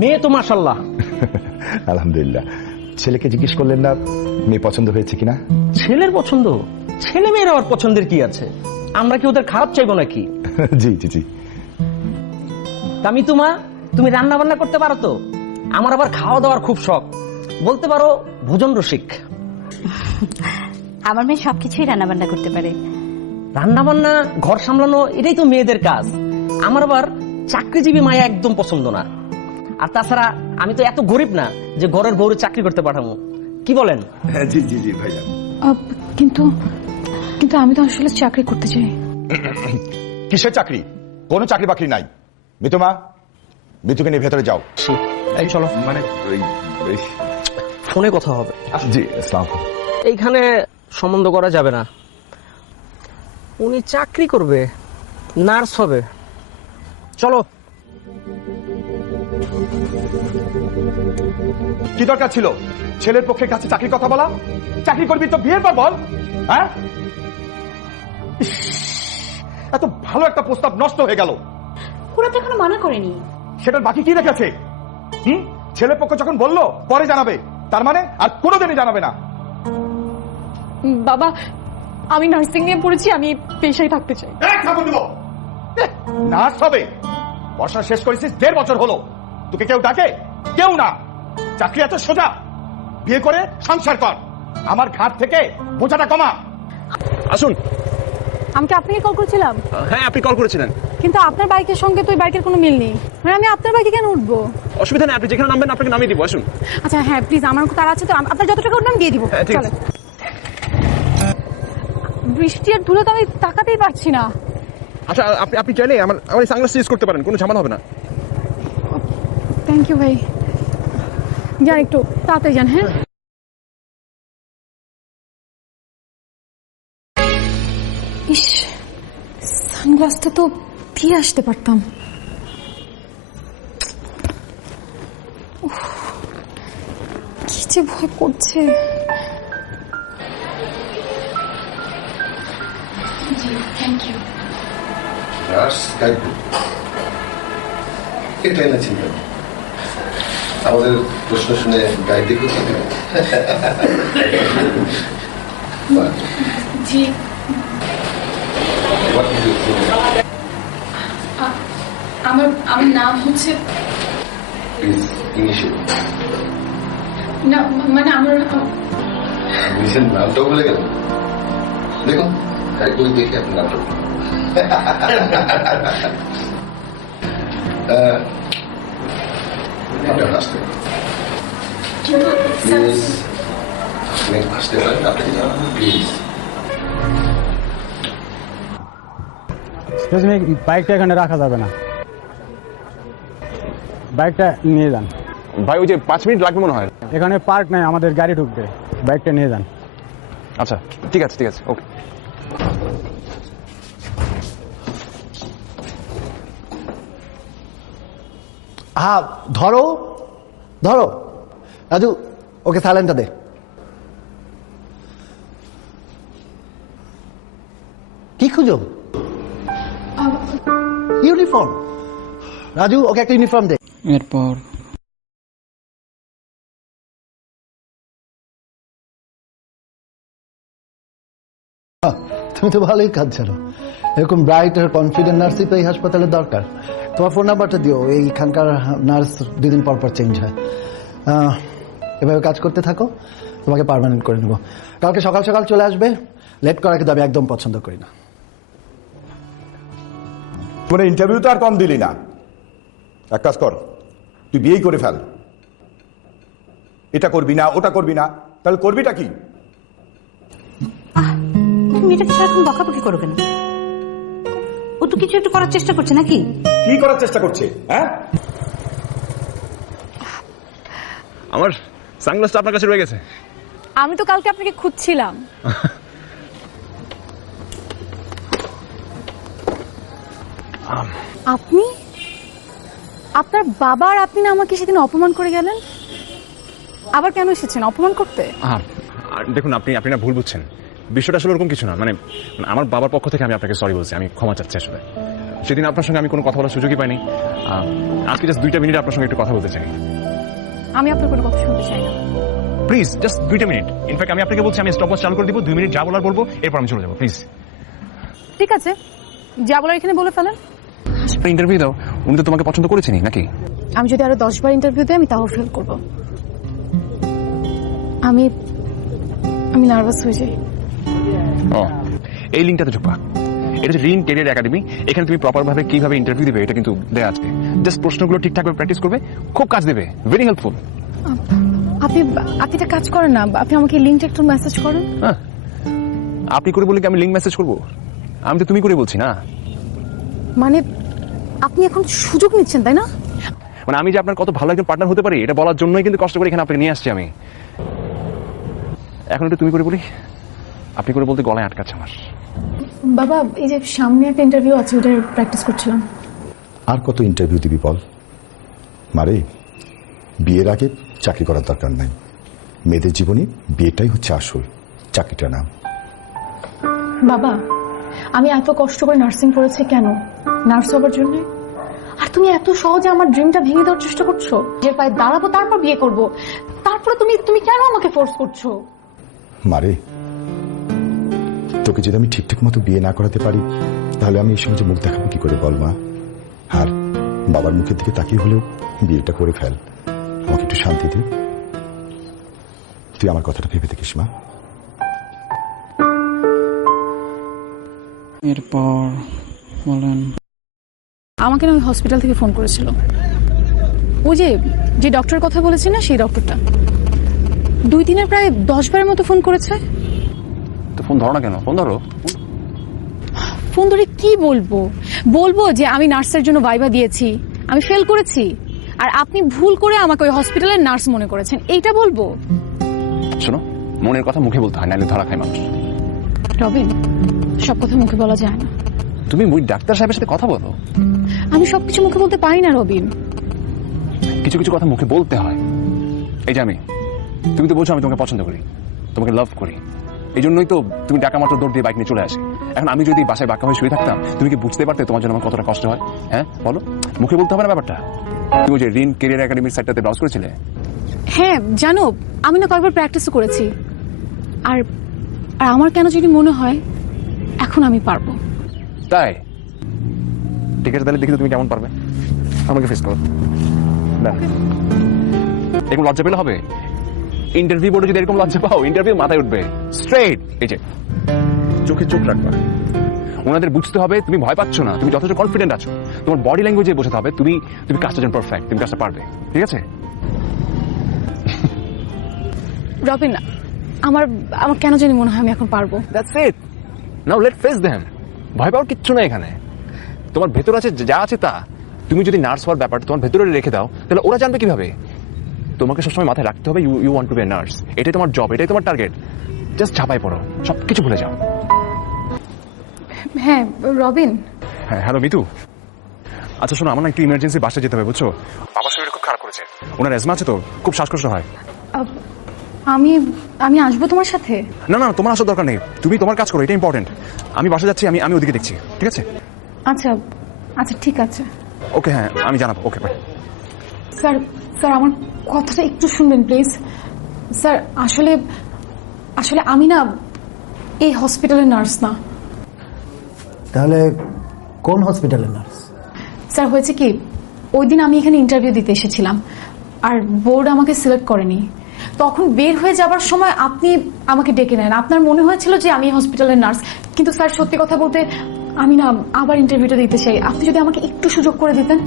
মেয়ে তো মাশাআল্লাহ। আলহামদুলিল্লাহ। ছেলেকে জিজ্ঞেস করলেন না মেয়ে পছন্দ হয়েছে কিনা? ছেলের পছন্দ? ছেলে মেয়ের আবার পছন্দের কি আছে? আমরা কি ওদের খারাপ চাইবো নাকি? জি জি জি। তামি তুমি রান্না বান্না করতে পারো তো? আমার আবার খাওয়া দাওয়ার খুব শখ, বলতে পারো ভোজন রসিক। আমার মেয়ে সবকিছুই রান্না বান্না করতে পারে। রান্না বান্না, ঘর সামলানো, এটাই তো মেয়েদের কাজ। আমার আবার চাকরিজীবী মায়া একদম পছন্দ না। আর তাছাড়া আমি তো এত গরিব না যে ঘরের বউরে চাকরি করতে পাঠাবো। কি বলেন? জি জি জি ভাইজান। কিন্তু কিন্তু আমি তো আসলে চাকরি করতে চাই। কিসের চাকরি? কোনো চাকরি বাকরি নাই। মিতুমা, মিতুকে নিয়ে ভেতরে যাও। এই চলো, মানে ফোনে কথা হবে। জি আসসালামু আলাইকুম। এইখানে সম্বন্ধ করা যাবে না। উনি চাকরি করবে, নার্স হবে। চলো। কি দরকার ছিল ছেলের পক্ষে কাছে চাকরির কথা বলা? চাকরি করবি তো বিয়ের পর বল। হ্যাঁ, এত ভালো একটা প্রস্তাব নষ্ট হয়ে গেল। ওরা তো এখনো মানা করেনি। সেটার বাকি কি রেখেছে? ছেলের পক্ষ যখন বললো পরে জানাবে, তার মানে আর কোনোদিনই জানাবে না। বাবা, আমি নার্সিং নিয়ে পড়েছি, আমি পেশায় থাকতে চাই। নার্স হবে? পড়াশোনা শেষ করেছিস 1.5 বছর হলো, তোকে কেউ ডাকে? কেউ না। চাকরি এত সোজা? বিয়ে করে সংসার কর, আমার ঘাট থেকে বোঝাটা কমা। আসুন। আমি কি আপনাকে কল করেছিলাম? হ্যাঁ, আপনি কল করেছিলেন। কিন্তু আপনার বাইকের সঙ্গে তো ওই বাইকের কোনো মিল নেই। মানে আমি আপনার বাইকে কেন উঠবো? অসুবিধা নেই, আপনি যেখানে নামবেন আপনাকে নামিয়ে দিব। আসুন। আচ্ছা হ্যাঁ প্লিজ, আমার তার আছে তো, আপনার যত টাকা উঠবে আমি দিয়ে দিব। হ্যাঁ, ঠিক চলে। আছে। বৃষ্টি আর ধুলো তো আমি তাকাতেই পারছি না। আচ্ছা, আপনি চাইলে আমার এই সানগ্লাস ইউজ করতে পারেন, কোনো ঝামেলা হবে না। থ্যাংক ইউ ভাই। যান একটু তাড়াতাড়ি যান। হ্যাঁ, ইস, সানগ্লাসটা তো দিয়ে আসতে পারতাম। উফ, কি যে ভয় করছে। Thank you. এটাই না চিন্তা, আমাদের প্রশ্ন শুনে গাইড দেখেছি। জি, আমার নাম হচ্ছে, ইংলিশে না মানে আমার নিজের নামটাও বলে গেল। দেখুন একবার দেখি আপনার নামটা। আপনার হাসতে প্লিজ, আপনি হাসতে পারেন, আপনাকে জানাবো প্লিজ। বাইকটা এখানে রাখা যাবে না, বাইকটা নিয়ে যান। ভাই, ওই যে 5 মিনিট লাগবে মনে হয়। এখানে পার্ক নাই, আমাদের গাড়ি ঢুকবে, বাইকটা নিয়ে যান। আচ্ছা ঠিক আছে, ঠিক আছে, ওকে। হ্যাঁ, ধরো ধরো রাজু, ওকে সাইলেন্টটা দে। কি খুঁজো? ইউনিফর্ম। রাজু, ওকে একটা ইউনিফর্ম দে। এরপর তুমি তো ভালোই কাজ জানো, এরকম ব্রাইট আর কনফিডেন্ট নার্সই তো এই হাসপাতালের দরকার। তোমার ফোন নাম্বারটা দিও, এইখানকার নার্স 2 দিন পর পর চেঞ্জ হয়। এভাবে কাজ করতে থাকো, তোমাকে পার্মানেন্ট করে নেবো। কালকে সকাল সকাল চলে আসবে, লেট করা কিন্তু আমি একদম পছন্দ করি না। তোর ইন্টারভিউ তো আর কম দিলি না। এক কাজ কর, তুই বিয়েই করে ফেল। এটা করবি না, ওটা করবি না, তাহলে করবিটা কি? তুমি এটাকে সারাক্ষণ বকাবকি করো কেন? ও তো কিছু একটু করার চেষ্টা করছে নাকি? কি করার চেষ্টা করছে? হ্যাঁ, আমার সানগ্লাসটা আপনার কাছে রয়ে গেছে। আমি তো কালকে আপনাকে খুঁজছিলাম। আপনি, আপনার বাবা আর আপনি না আমাকে সেদিন অপমান করে গেলেন, আবার কেন এসেছেন অপমান করতে? আর দেখুন, আপনি না ভুল বুঝছেন। বিষয়টা আসলে ওরকম কিছু না। মানে আমার বাবার পক্ষ থেকে আমি আপনাকে সরি বলছি, আমি ক্ষমা চাচ্ছি। আসলে সেদিন আপনার সঙ্গে আমি কোনো কথা বলার সুযোগই পাইনি। আজকে জাস্ট 2টা মিনিট আপনার সঙ্গে একটু কথা বলতে চাই। আমি আপনার কোনো কথা শুনতে চাই না। প্লিজ জাস্ট 2টা মিনিট। ইনফ্যাক্ট আমি আপনাকে বলছি আমি স্টপওয়াচ চালু করে দিব, 2 মিনিট যা বলার বলবো, এরপর আমি চলে যাবো। প্লিজ ঠিক আছে, যা বলার এখানে বলে ফেলেন। ইন্টারভিউ দাও, উনি তো তোমাকে পছন্দ করেছেনি নাকি? আমি যদি আরো 10 বার ইন্টারভিউ দিই আমি তাও ফেল করব। আমি নার্ভাস হয়ে যাই। ও, এই লিঙ্কটাতে ঢুকবা। এটা হচ্ছে রিন ক্যারিয়ার একাডেমি। এখানে তুমি প্রপার ভাবে কিভাবে ইন্টারভিউ দিবে এটা কিন্তু দেয়া আছে। জাস্ট প্রশ্নগুলো ঠিকঠাক ভাবে প্র্যাকটিস করবে, খুব কাজ দেবে, ভেরি হেল্পফুল। আপনি একটা কাজ করেন না, আপনি আমাকে লিঙ্কটা একটু মেসেজ করেন। হ্যাঁ, আপনি করে বলে কি আমি লিঙ্ক মেসেজ করব? আমি তো তুমি করে বলছি না। মানে আপনি এখন সুযোগ নিচ্ছেন তাই না? মানে আমি যে আপনার কত ভালো একজন পার্টনার হতে পারি এটা বলার জন্যই কিন্তু কষ্ট করে এখানে আপনাকে নিয়ে আসছি আমি। এখন একটু তুমি করে বলি, আপনি করে বলতে গলায় আটকাচ্ছে আমার। বাবা, এই যে সামনে একটা ইন্টারভিউ আছে ওটার প্র্যাকটিস করছিলাম। আর কত ইন্টারভিউ দিবি বল? মারে, বিয়ের আগে চাকরি করার দরকার নাই। মেয়েদের জীবনে বিয়েটাই হচ্ছে আসল, চাকরিটা না। বাবা, আমি এত কষ্ট করে নার্সিং পড়েছি কেন? নার্স হবার জন্য। আর তুমি এত সহজে আমার ড্রিমটা ভেঙে দেওয়ার চেষ্টা করছো। যে পায়ে দাঁড়াবো তারপর বিয়ে করব, তারপরে তুমি কেন আমাকে ফোর্স করছো? মারে, তোকে যদি আমি ঠিকঠাক মতো বিয়ে না করাতে পারি তাহলে আমি এই সমাজে মুখ দেখাবো কি করে বল মা? আর বাবার মুখের দিকে তাকিয়ে হলেও বিয়েটা করে ফেল, আমাকে একটু শান্তি দে। তুই আমার কথাটা ভেবে দেখিস মা। এরপর বলেন। আমাকে না ওই হসপিটাল থেকে ফোন করেছিল। ওই যে ডক্টরের কথা বলেছি না, সেই ডক্টরটা 2-3 প্রায় 10 বারের মতো ফোন করেছে। তো ফোন ধরো না কেন? ফোন ধরো। ফোন ধরে কি বলবো যে আমি নার্সের জন্য ভাইবা দিয়েছি, আমি ফেল করেছি, আর আপনি ভুল করে আমাকে ওই হসপিটালের নার্স মনে করেছেন, এইটা বলবো? শোনো, মনের কথা মুখে বলতে হয়, নাহলে ধরা খায় মানুষ। রবিন, সব কথা মুখে বলা যায় না। তুমি ওই ডাক্তার সাহেবের সাথে কথা বলো। আমি সবকিছু মুখে বলতে পারি না রবিন। কিছু কিছু কথা মুখে বলতে হয়। এই যে তুমি তো বলছো আমি তোমাকে পছন্দ করি, তোমাকে লাভ করি, এই জন্যই তো তুমি টাকা মাত্র দৌড় দিয়ে বাইক নিয়ে চলে আসে। এখন আমি যদি বাসায় বাঁকা হয়ে শুয়ে থাকতাম তুমি কি বুঝতে পারতে তোমার জন্য আমার কতটা কষ্ট হয়? হ্যাঁ বলো, মুখে বলতে হবে না ব্যাপারটা। তুমি যে রিন ক্যারিয়ার একাডেমির সাইটটাতে ব্রাউজ করেছিলে? হ্যাঁ জানো, আমি না কয়েকবার প্র্যাকটিসও করেছি। আর আমার কেন যদি মনে হয় এখন আমি পারবো। তাই ঠিক আছে, তাহলে দেখি তো তুমি কেমন পারবে। আমাকে ফেস করো। এরকম লজ্জা পেলে হবে? ইন্টারভিউ বোর্ডে যদি এরকম লজ্জা পাও, ইন্টারভিউ মাথায় উঠবে স্ট্রেট। এই যে চোখে চোখ রাখবা, ওনাদের বুঝতে হবে তুমি ভয় পাচ্ছ না, তুমি যথেষ্ট কনফিডেন্ট আছো। তোমার বডি ল্যাঙ্গুয়েজে বোঝাতে হবে তুমি কাজটা যেন পারফেক্ট, তুমি কাজটা পারবে। ঠিক আছে? রবিন, আমার কেন জানি মনে হয় আমি এখন পারবো। That's it, now let face them. ভয় পাওয়ার কিচ্ছু না এখানে। তোমার ভেতর আছে যা আছে তা। তুমি যদি নার্স হওয়ার ব্যাপারটা তোমার ভেতরে রেখে দাও তাহলে ওরা জানবে কিভাবে? তোমাকে সবসময় মাথায় রাখতে হবে you want to be a nurse. এটাই তোমার জব, এটাই তোমার টার্গেট। জাস্ট ঝাঁপাই পড়ো, সবকিছু ভুলে যাও। হ্যাঁ রবিন। হ্যাঁ হ্যালো মিতু। আচ্ছা শোনো, আমার না একটু ইমার্জেন্সি বাসায় যেতে হবে বুঝছো। বাবার শরীর খুব খারাপ করেছে, ওনার অ্যাজমা আছে তো, খুব শ্বাসকষ্ট হয়। আমি আসবো তোমার সাথে? না না, তোমার আসার দরকার নেই, তুমি তোমার কাজ করো, এটা ইম্পর্টেন্ট। আমি বাসা যাচ্ছি, আমি ওদিকে দেখছি। ঠিক আছে? আচ্ছা আচ্ছা ঠিক আছে। ওকে, হ্যাঁ আমি জানাবো। Okay bye. স্যার আমার কথাটা একটু শুনবেন প্লিজ। স্যার আসলে আমি না এই হসপিটালের নার্স না। তাহলে কোন হসপিটালের নার্স? স্যার হয়েছে কি, ওই দিন আমি এখানে ইন্টারভিউ দিতে এসেছিলাম আর বোর্ড আমাকে সিলেক্ট করেনি। তখন বের হয়ে যাবার সময় আপনি আমাকে ডেকে নেন। আপনার মনে হয়েছিল যে আমি হসপিটালের নার্স, কিন্তু স্যার সত্যি কথা বলতে আমি না আবার ইন্টারভিউটা দিতে চাই। আপনি যদি আমাকে একটু সুযোগ করে দিতেন।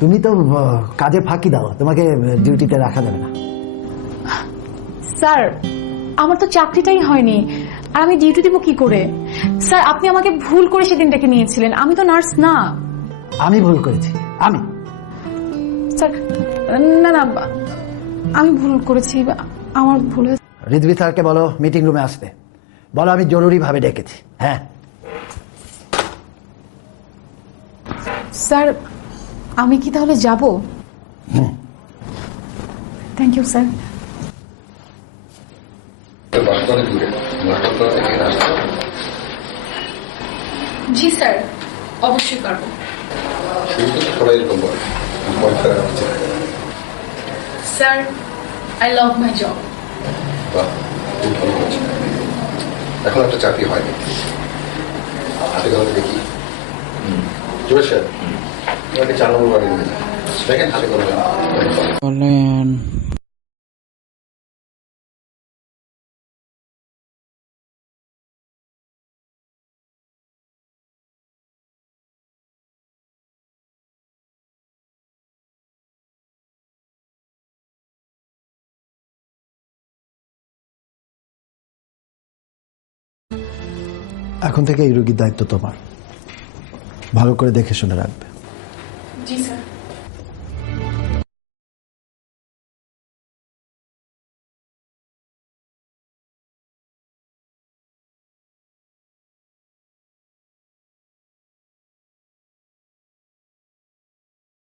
তুমি তো কাজে ফাঁকি দাও, তোমাকে ডিউটিতে রাখা যাবে না। স্যার আমার তো চাকরিটাই হয়নি, আর আমি ডিউটি দিব কি করে? স্যার আপনি আমাকে ভুল করে সেদিন ডেকে নিয়েছিলেন, আমি তো নার্স না। আমি ভুল করেছি, আমি। স্যার না না, আমি ভুল করেছি, আমার ভুল হয়েছে। রিজভি স্যারকে বলো মিটিং রুমে আসতে, বলো আমি জরুরি ভাবে ডেকেছি। হ্যাঁ স্যার, আমি কি তাহলে যাব? Thank you sir. জি স্যার, অবশ্যই পারবো। শুরু থেকে সবাই এরকম বলে ভয় খারাপ হচ্ছে। Sir, I love my job. বাহ, খুব ভালো হচ্ছে। এখন একটা চাকরি হয়নি, হাতে গেলে দেখি। জোর স্যার, তোমাকে 4 নম্বর বাড়ি নিয়ে যান। দেখেন হাতে গেলে বলেন এখন থেকে এই রোগীর দায়িত্ব তোমার, ভালো করে দেখে শুনে রাখবে। জি স্যার।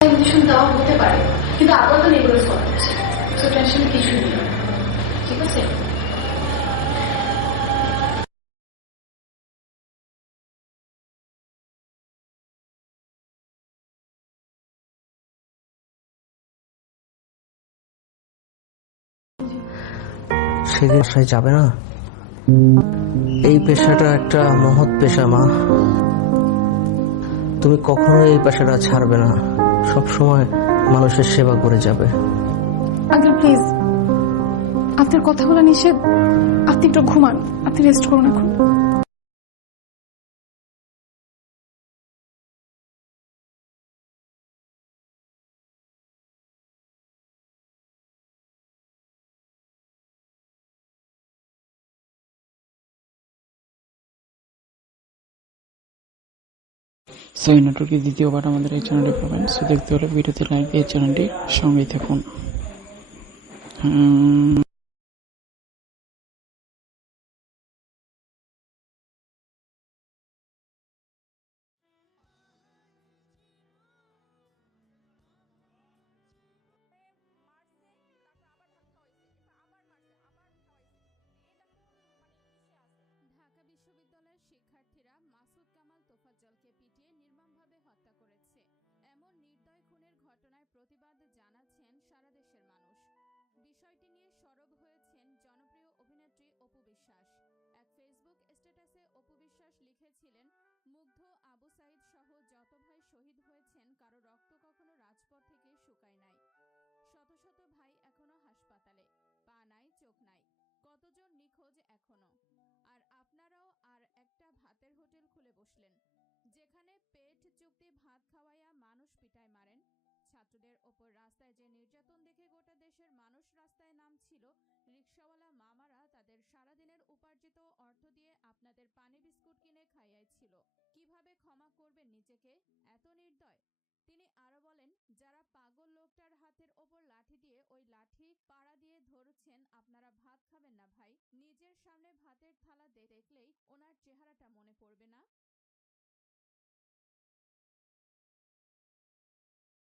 ইনজেকশন দেওয়া হতে পারে, কিন্তু আপাতত নেবুলাইজ করা হচ্ছে, সো টেনশন কিছু নেই, ঠিক আছে? সেদিন বাসায় যাবে না? এই পেশাটা একটা মহৎ পেশা মা, তুমি কখনো এই পেশাটা ছাড়বে না, সব সময় মানুষের সেবা করে যাবে। আঙ্কেল প্লিজ, আপনার কথাগুলো নিষেধ, আপনি একটু ঘুমান, আপনি রেস্ট করুন এখন। সো এই নাটকের দ্বিতীয় পার্ট আমাদের এই চ্যানেলে পাবেন। সো দেখতে হলে ভিডিওতে লাইক দিয়ে চ্যানেলটি সঙ্গেই থাকুন। ঢাকা বিশ্ববিদ্যালয়ের শিক্ষার্থীরা মাসুদ কামাল তোফাজ্জলকে পিটিয়ে নির্মমভাবে হত্যা করেছে, এমন নির্দয় খুনের ঘটনার প্রতিবাদ জানাচ্ছেন সারা দেশের মানুষ। বিষয়টি নিয়ে সরব হয়েছেন জনপ্রিয় অভিনেত্রী অপু বিশ্বাস। এক ফেসবুক স্ট্যাটাসে অপু বিশ্বাস লিখেছিলেন, মুগ্ধ, আবু সাইদ সহ যত ভাই শহীদ হয়েছেন, কারো রক্ত কখনো রাজপথ থেকে শুকায় নাই। শত শত ভাই এখনো হাসপাতালে, পা নাই, চোখ নাই, কতজন নিখোঁজ এখনো। আর আপনারাও আর একটা ভাতের হোটেল খুলে বসলেন, যেখানে পেট চুক্তি ভাত খাওয়াইয়া মানুষ পিটায় মারেন। ছাত্রদের ওপর রাস্তায় যে নির্যাতন দেখে গোটা দেশের মানুষ রাস্তায় নামছিল, রিকশাওয়ালা মামারা তাদের সারাদিনের উপার্জিত অর্থ দিয়ে আপনাদের পানি বিস্কুট কিনে খাইয়াইছিল। কিভাবে ক্ষমা করবেন নিজেকে, এত নির্দয়? তিনি আরো বলেন, যারা পাগল লোকটার হাতের ওপর লাঠি দিয়ে ওই লাঠি পাড়া দিয়ে ধরছেন, আপনারা ভাত খাবেন না ভাই? নিজের সামনে ভাতের থালা দেখলেই ওনার চেহারাটা মনে পড়বে না?